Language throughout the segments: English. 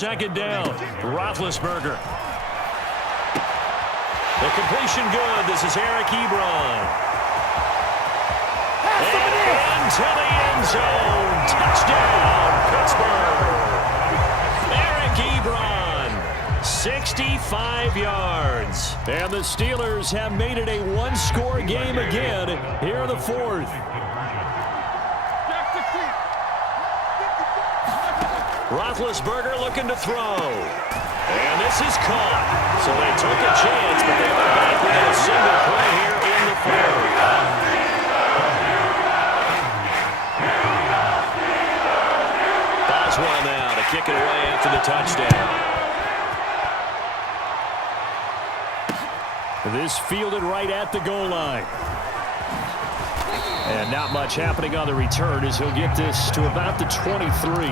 second down. Roethlisberger. The completion good. This is Eric Ebron. And into the end zone. Touchdown, Pittsburgh. Eric Ebron, 65 yards. And the Steelers have made it a one-score game again here in the fourth. Roethlisberger looking to throw. And this is caught. So they took a chance, but they went back with a single play here in the fourth. Boswell now to kick it away after the touchdown. This fielded right at the goal line. And not much happening on the return as he'll get this to about the 23.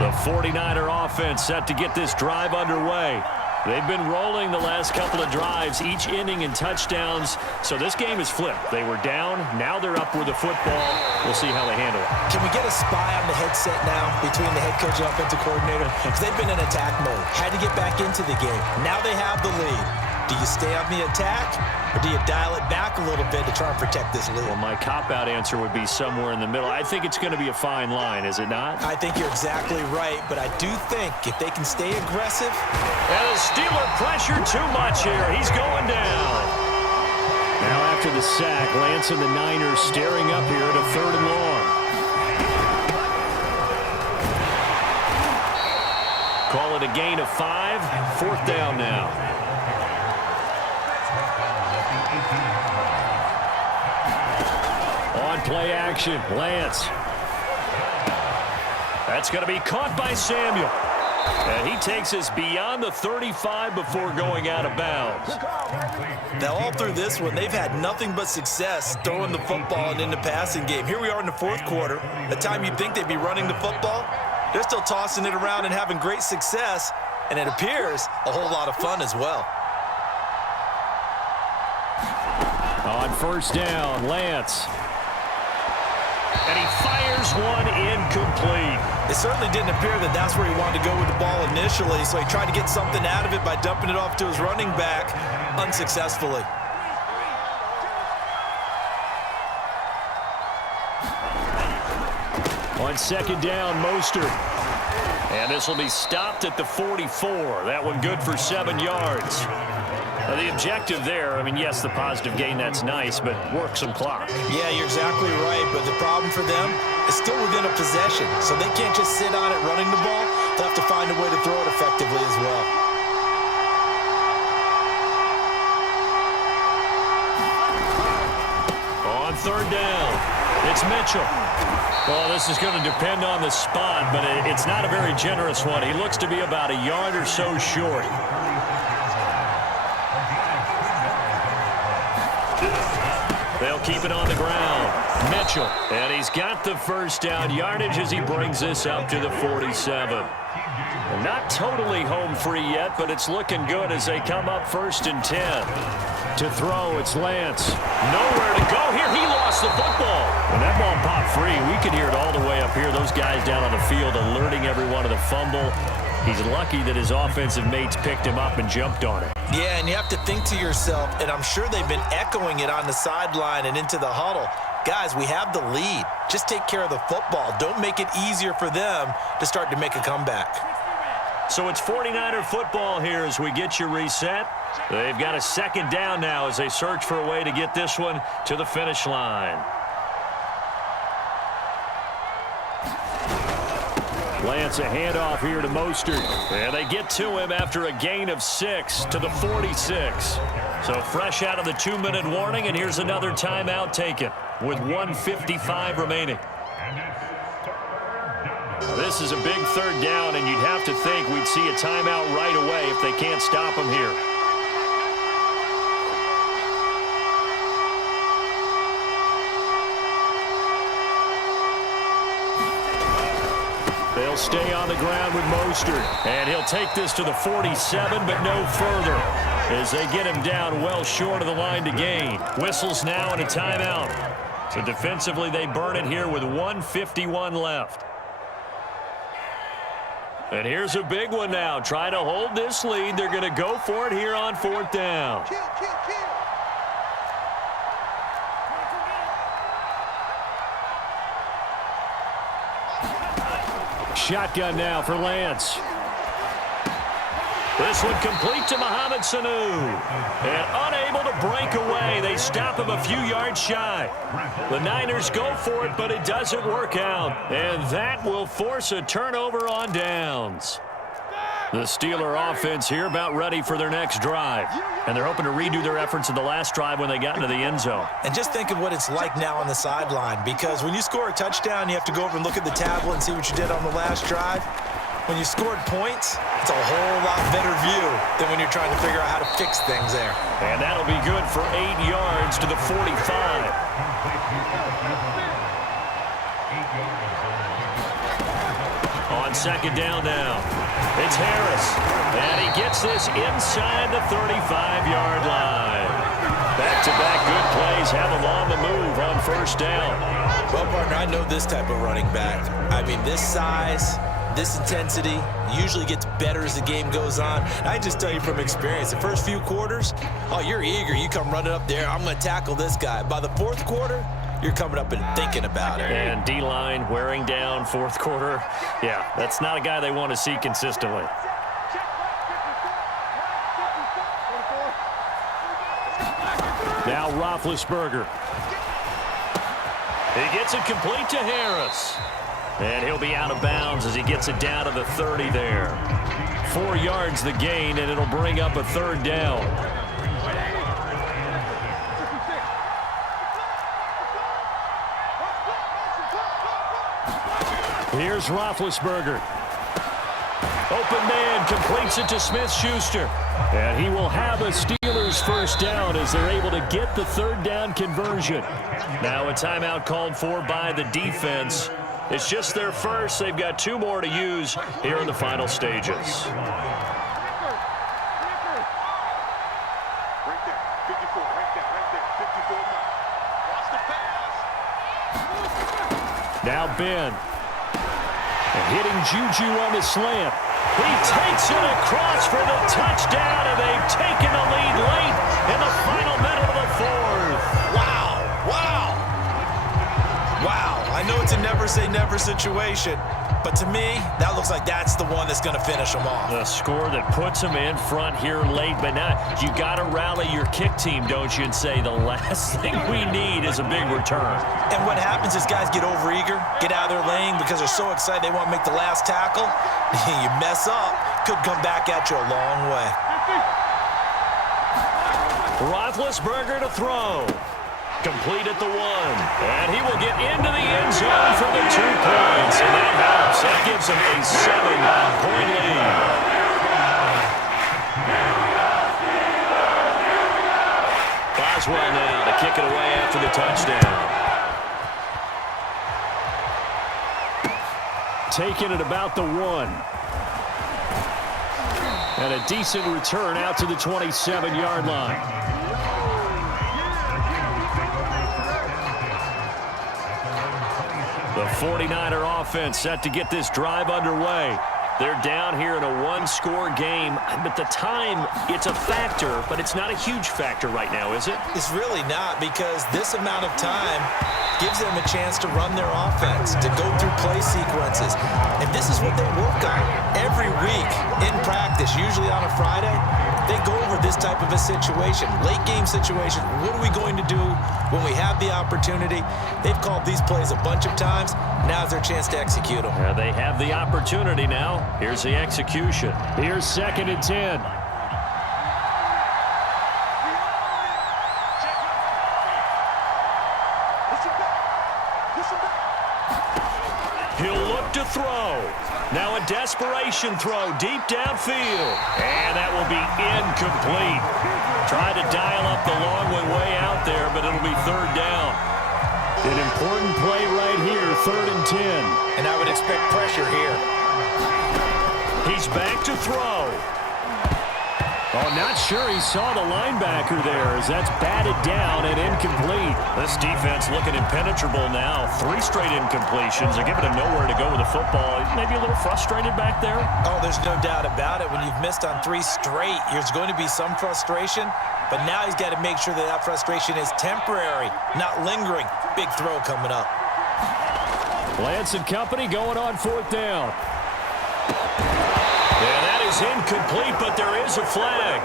The 49er offense set to get this drive underway. They've been rolling the last couple of drives, each inning in touchdowns. So this game is flipped. They were down. Now they're up with the football. We'll see how they handle it. Can we get a spy on the headset now between the head coach and offensive coordinator? Because they've been in attack mode. Had to get back into the game. Now they have the lead. Do you stay on the attack, or do you dial it back a little bit to try and protect this lead? Well, my cop-out answer would be somewhere in the middle. I think it's going to be a fine line, is it not? I think you're exactly right, but I do think if they can stay aggressive. And the Steeler pressure too much here. He's going down. Now after the sack, Lance and the Niners staring up here at a 3rd and long. Call it a gain of 5. 4th down now. On play action, Lance. That's going to be caught by Samuel. And he takes us beyond the 35 before going out of bounds. Now, all through this one, they've had nothing but success throwing the football and in the passing game. Here we are in the 4th quarter. The time you'd think they'd be running the football, they're still tossing it around and having great success. And it appears a whole lot of fun as well. On 1st down, Lance. And he fires one incomplete. It certainly didn't appear that that's where he wanted to go with the ball initially, so he tried to get something out of it by dumping it off to his running back unsuccessfully. On 2nd down, Mostert. And this will be stopped at the 44. That one good for 7 yards. The objective there, I mean, yes, the positive gain, that's nice, but work some clock. Yeah, you're exactly right, but the problem for them is still within a possession, so they can't just sit on it running the ball. They'll have to find a way to throw it effectively as well. On 3rd down, it's Mitchell. Well, this is going to depend on the spot, but it's not a very generous one. He looks to be about a yard or so short. They'll keep it on the ground. Mitchell. And he's got the 1st down yardage as he brings this up to the 47. Not totally home free yet, but it's looking good as they come up 1st and 10. To throw, it's Lance. Nowhere to go here. He lost the football. When that ball popped free, we could hear it all the way up here. Those guys down on the field alerting everyone of the fumble. He's lucky that his offensive mates picked him up and jumped on it. Yeah, and you have to think to yourself, and I'm sure they've been echoing it on the sideline and into the huddle. Guys, we have the lead. Just take care of the football. Don't make it easier for them to start to make a comeback. So it's 49er football here as we get you reset. They've got a 2nd down now as they search for a way to get this one to the finish line. Lance, a handoff here to Mostert. And they get to him after a gain of 6 to the 46. So fresh out of the 2-minute warning, and here's another timeout taken with 1:55 remaining. This is a big 3rd down, and you'd have to think we'd see a timeout right away if they can't stop him here. They'll stay on the ground with Mostert, and he'll take this to the 47, but no further. as they get him down well short of the line to gain. Whistles now and a timeout. So defensively, they burn it here with 1:51 left. And here's a big one now. Trying to hold this lead. They're going to go for it here on 4th down. Shotgun now for Lance. This one complete to Mohamed Sanu. And unable to break away. They stop him a few yards shy. The Niners go for it, but it doesn't work out. And that will force a turnover on downs. The Steeler offense here about ready for their next drive. And they're hoping to redo their efforts in the last drive when they got into the end zone. And just think of what it's like now on the sideline, because when you score a touchdown, you have to go over and look at the tablet and see what you did on the last drive. When you scored points, it's a whole lot better view than when you're trying to figure out how to fix things there. And that'll be good for 8 yards to the 45. On 2nd down now, it's Harris. And he gets this inside the 35-yard line. Back-to-back good plays have him on the move on 1st down. Well, partner, I know this type of running back. I mean, this size, this intensity usually gets better as the game goes on. And I just tell you from experience, the first few quarters, oh, you're eager. You come running up there, I'm going to tackle this guy. By the 4th quarter, you're coming up and thinking about it. And D-line wearing down 4th quarter. Yeah, that's not a guy they want to see consistently. Now Roethlisberger. He gets it complete to Harris. And he'll be out of bounds as he gets it down to the 30 there. 4 yards the gain, and it'll bring up a 3rd down. Here's Roethlisberger. Open man completes it to Smith-Schuster. And he will have a Steelers 1st down as they're able to get the 3rd down conversion. Now a timeout called for by the defense. It's just their first. They've got 2 more to use here in the final stages. Now Ben. And hitting Juju on the slant. He takes it across for the touchdown, and they've taken the lead late in the final minute of the 4th. Wow. Wow. Wow. I know it's a never-say-never situation, but to me, that looks like that's the one that's going to finish them off. The score that puts them in front here late, but now you got to rally your kick team, don't you, and say the last thing we need is a big return. And what happens is guys get overeager, get out of their lane because they're so excited they want to make the last tackle. You mess up, could come back at you a long way. Roethlisberger to throw. Complete at the 1. And he will get into the end zone for the 2 points. And that helps. That gives him a 7-point lead. Boswell now to kick it away after the touchdown. Taking it about the 1. And a decent return out to the 27-yard line. The 49er offense set to get this drive underway. They're down here in a 1-score game, but the time, it's a factor, but it's not a huge factor right now, is it? It's really not, because this amount of time gives them a chance to run their offense, to go through play sequences. And this is what they work on every week in practice, usually on a Friday. They go over this type of a situation, late game situation. What are we going to do when we have the opportunity? They've called these plays a bunch of times. Now's their chance to execute them. Yeah, they have the opportunity now. Here's the execution. Here's 2nd and 10. He'll look to throw. Now a desperation throw deep downfield. And that will be incomplete. Tried to dial up the long way out there, but it'll be 3rd down. An important play right here, 3rd and 10. And I would expect pressure here. He's back to throw. Oh, not sure he saw the linebacker there as that's batted down and incomplete. This defense looking impenetrable now. 3 straight incompletions. They're giving him nowhere to go with the football. Maybe a little frustrated back there. Oh, there's no doubt about it. When you've missed on 3 straight, there's going to be some frustration. But now he's got to make sure that that frustration is temporary, not lingering. Big throw coming up. Lance and company going on 4th down. And that is incomplete, but there is a flag.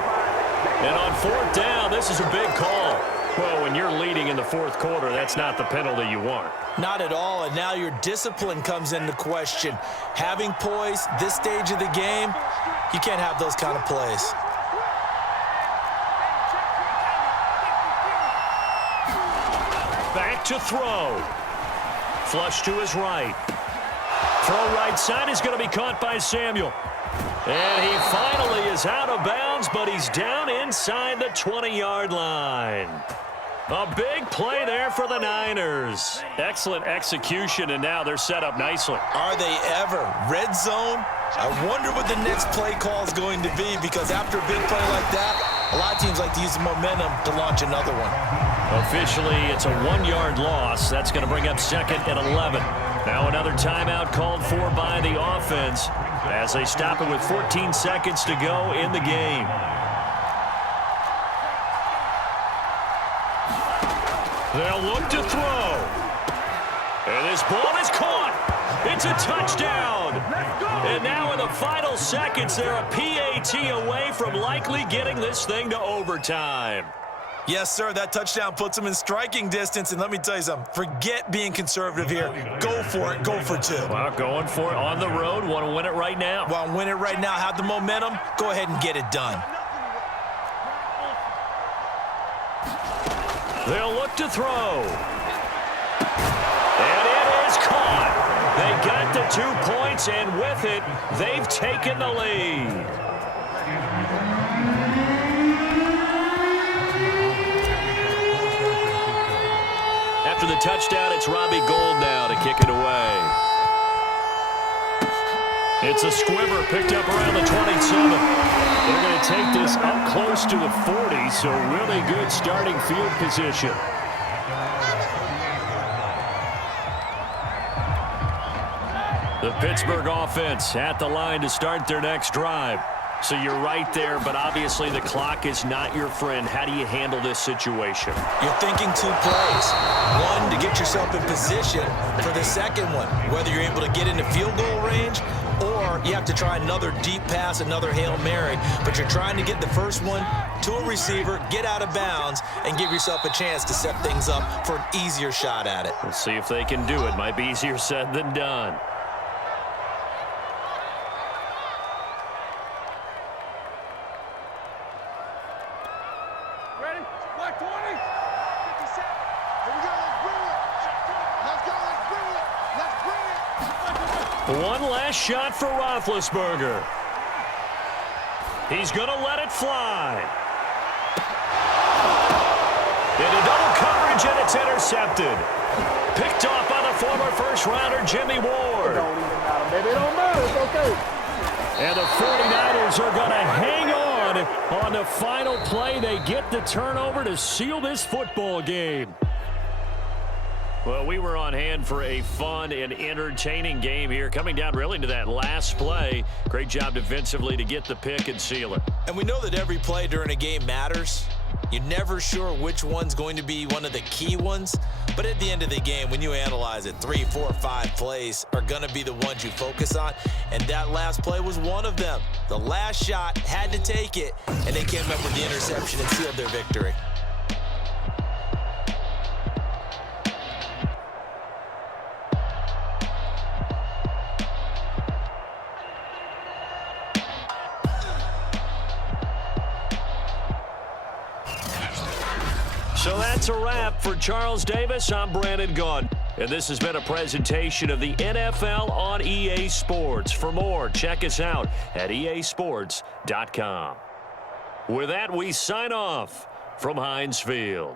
And on 4th down, this is a big call. Well, when you're leading in the 4th quarter, that's not the penalty you want. Not at all, and now your discipline comes into question. Having poise this stage of the game, you can't have those kind of plays. Back to throw. Flush to his right. Throw right side is going to be caught by Samuel. And he finally is out of bounds, but he's down inside the 20-yard line. A big play there for the Niners. Excellent execution, and now they're set up nicely. Are they ever? Red zone? I wonder what the next play call is going to be, because after a big play like that, a lot of teams like to use the momentum to launch another one. Officially, it's a 1-yard loss. That's going to bring up 2nd and 11. Now another timeout called for by the offense as they stop it with 14 seconds to go in the game. They'll look to throw. And this ball is caught. It's a touchdown. And now in the final seconds, they're a PAT away from likely getting this thing to overtime. Yes, sir, that touchdown puts them in striking distance, and let me tell you something, forget being conservative here. Go for it, go for 2. Well, going for it on the road, want to win it right now. Want to win it right now, have the momentum, go ahead and get it done. They'll look to throw. And it is caught. They got the 2 points, and with it, they've taken the lead. After the touchdown, it's Robbie Gould now to kick it away. It's a squibber picked up around the 27. They're going to take this up close to the 40, so really good starting field position. The Pittsburgh offense at the line to start their next drive. So you're right there, but obviously the clock is not your friend. How do you handle this situation? You're thinking 2 plays. One, to get yourself in position for the second one, whether you're able to get into field goal range or you have to try another deep pass, another Hail Mary, but you're trying to get the first one to a receiver, get out of bounds, and give yourself a chance to set things up for an easier shot at it. We'll see if they can do it. Might be easier said than done. One last shot for Roethlisberger. He's going to let it fly. Into double coverage, and it's intercepted. Picked off by the former first-rounder Jimmy Ward. It don't even matter, baby. It don't matter. It's okay. And the 49ers are going to hang on the final play. They get the turnover to seal this football game. Well, we were on hand for a fun and entertaining game here. Coming down really to that last play. Great job defensively to get the pick and seal it. And we know that every play during a game matters. You're never sure which one's going to be one of the key ones. But at the end of the game, when you analyze it, 3, 4, 5 plays are going to be the ones you focus on. And that last play was one of them. The last shot had to take it, and they came up with the interception and sealed their victory. So that's a wrap for Charles Davis. I'm Brandon Gaudin. And this has been a presentation of the NFL on EA Sports. For more, check us out at easports.com. With that, we sign off from Heinz Field.